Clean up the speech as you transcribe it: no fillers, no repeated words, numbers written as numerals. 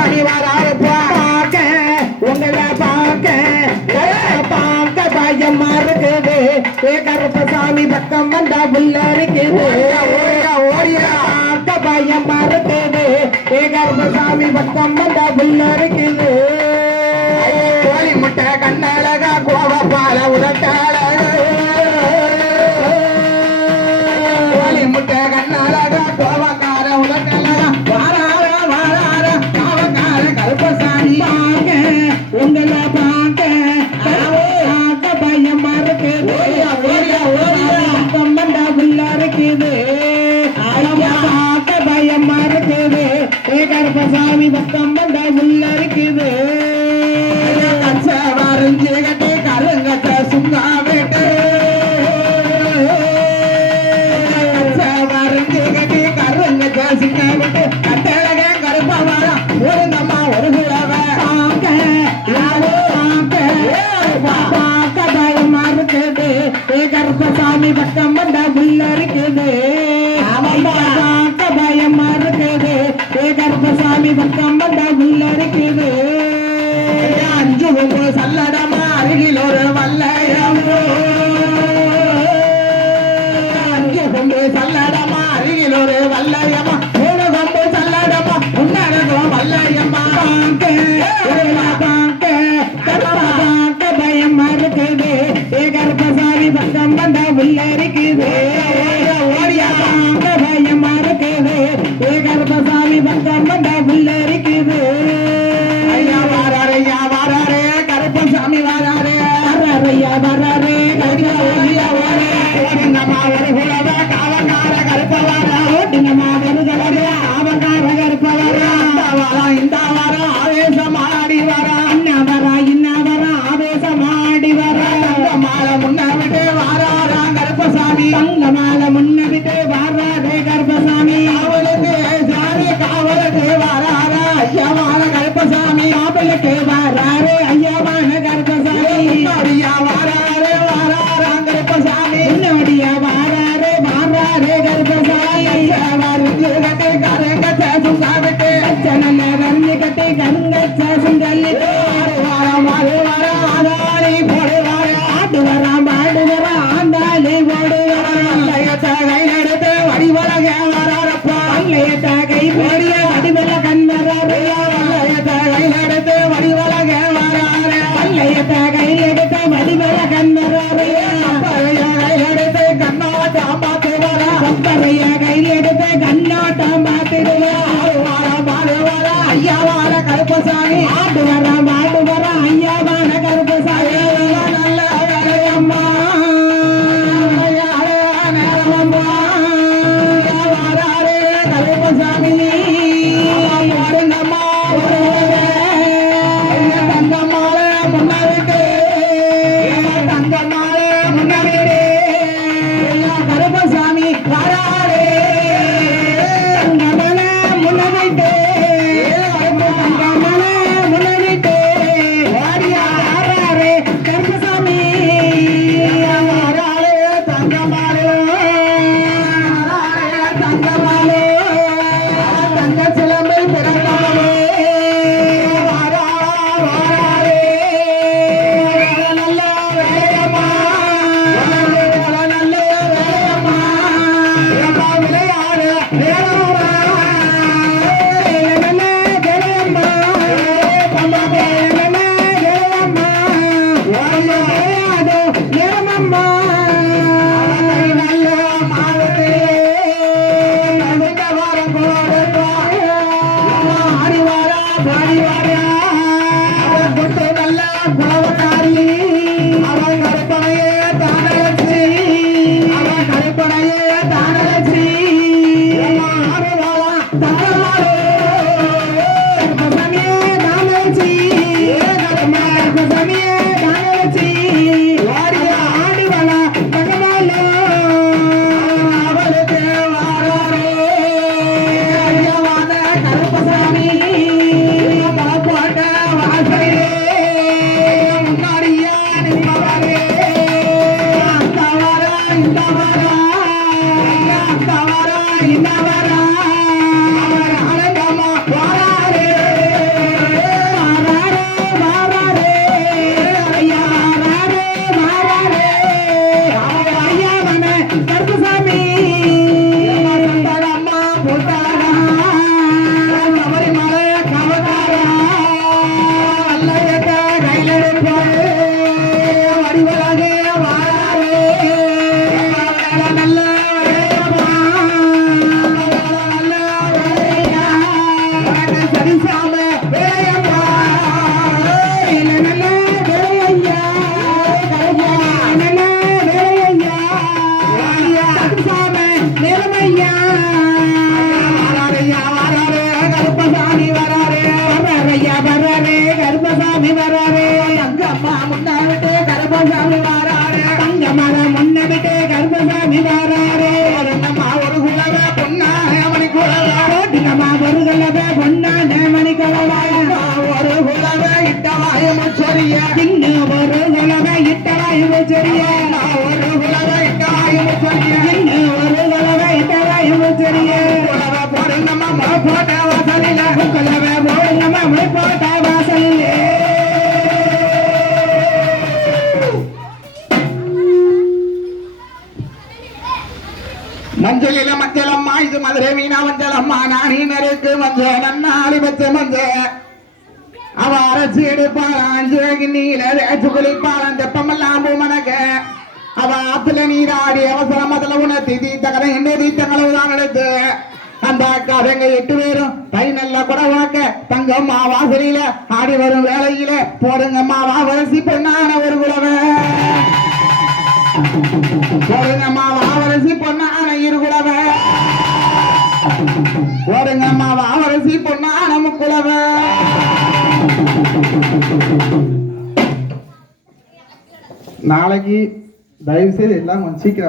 கருப்பசாமி வராருப்பா உங்களை பார்க்க பயமா இருக்குது கருப்பசாமி பக்கம் வந்தா புள்ள இருக்குது ஓடியா பார்க்க பயமா இருக்குது கருப்பசாமி பக்கம் வந்தா புள்ள இருக்குது கோழி முட்டை கண்ணழகா கோவப்பால உதட்டால கோழி முட்டை கண்ணழகா கோவக்கார உதட்டழகா வாரார காவக்கார கருப்பசாமி உங்களை பார்க்க பயமா இருக்குது பக்கம் வந்தா புள்ள இருக்குது பார்க்க பயமா இருக்குது கருப்பசாமி பக்கம் வந்தா புள்ள இருக்குது கட்டி கருங்கட்ட சுங்கா வேட்டு கட்டி கருங்கட்ட சுங்கா வேட்டு கட்டழக கருப்பவாரா ஒருங்கம்மா ஒரு குலவ பயமா இருக்குது கருப்பசாமி பக்கம் வந்தா புள்ள இருக்குது பயமா இருக்குது கருப்பசாமி பக்கம் வந்தா புள்ள இருக்குது அஞ்சு கொம்பு சல்லடமா அருகில் ஒரு வல்லையமோ அஞ்சு கொம்பு சல்லடமா அருகில் ஒரு வல்லையம்மா மூணு கொம்பு சல்லடமா முன்னடகம் வல்லையம்மா பயமா இருக்குது கருப்பசாமி பக்கம் வந்தா உள்ள இருக்குது ஓடியா பயமா இருக்குது கருப்பசாமி பக்கம் வந்தா உள்ள இருக்குது கருப்பசாமி வராரு வராரு காவக்கார கருப்பவாரா ஆவக்கார கருப்பவாரா இந்த வாரம் ஆவேசமாடி வரா இன்ன வரா ஆவேசமாடி வரா மாலை முன்ன விட்டு வாராரா கருப்பசாமி தங்க மாலை முன்ன விட்டு வாராரே கருப்பசாமி காவலுக்கு சாரி காவலுக்கு வாராரா ஐயாவான கருப்பசாமி காவலுக்கு வாராரே ஐயாவான கருப்பசாமி முன்னோடியா வாராரே வாராரா கருப்பசாமி முன்னோடியா வாராரே வாராரே கருப்பசாமி வருந்து கட்டி கருங்கச்ச சுங்கா விட்டு நல்ல வருந்து கட்டி கருங்கச்ச சுங்கல்லிட்டு வாரம் ஆதாளி போடு ஆட்டு வராம் பாடு வரா ஆண்டாளி போடு கை எடுத்து வடிவலக வராரப்பா கை போடிய வடிவல கண்ணரையா கை எடுத்து வடிவலக வராரு கை எடுத்து வடிவல கண்ணரையா கை எடுத்து கண்ணாட்டம் பார்த்து வரா கை எடுத்து கண்ணாட்டம் பார்த்துடுவா ஐயாவான கருப்பசாமி ஆட்டு வரா ஐயாவான கருப்பசாமி நல்ல வேலையம்மா கருப்பசாமி தங்கம்மாள முன்னாடிட்டு கருப்பசாமி வராரே தங்கமல முன்னாடிட்டு கருப்பசாமி தங்க சிலம்பை பிறந்தாலே நல்ல வேலையம்மா நல்ல வேலையம்மா விளையாடு முன்னாடியா நேரமையா வராரையா வராரே கருப்பசாமி வராரே வர்றாரையா வர்றாரே கருப்பசாமி வர்றாரே அங்கம்மா முன்ன விட்டு கருப்பசாமி வராரே தங்கமத முன்ன விட்டு கருப்பசாமி வர்றாரே அம்மா ஒரு குலவே பொன்னான மணி குலவே போட்டுங்கம்மா ஒரு கலவை பொன்னான மணி கலவாய் ஒரு குலவே இட்டவாயும் சொரிய இன்னும் ஒரு கலவை இட்டவாயும் சரியா ஒரு குலவே இட்டவாயும் சொரிய இன்னும் ஒரு கலவை இட்டவாயும் சரியா குலவே போடுங்கம்மா போட்ட வாசலில கலவை போடுங்கம்மா முளை போட்ட வாசலிலே மஞ்சளில மஞ்சளம்மா இது மதுரை மீனா மஞ்சளம்மா நானீனருக்கு மஞ்சள் நன்னாளி வச்ச மஞ்சள் அவ அரைச்சி எடுப்பாள் அஞ்சு நீல வேச்சு குளிப்பாள் தெப்பமெல்லாம் பூமனக்க அவ ஆத்துல நீராடி அவசரம் அதுல உணர்த்தி தீத்தகரை என்ன தீத்தங்களவுதான் எடுத்து அந்த அக்காவங்க 8 பேரும் கை நல்ல குடவாக்க தங்கம்மா வாசலில ஆடி வரும் வேலையில போடுங்கம்மா வாவரசி பொண்ணான ஒரு குலவை போடுங்கம்மா வாவரசி பொண்ணான இருகுலவை போடுங்கம்மா வாவரசி பொண்ணான முக்குலவை நாளைக்கு தயவு செய்து எல்லாம் கொஞ்சம் சீக்கிரம்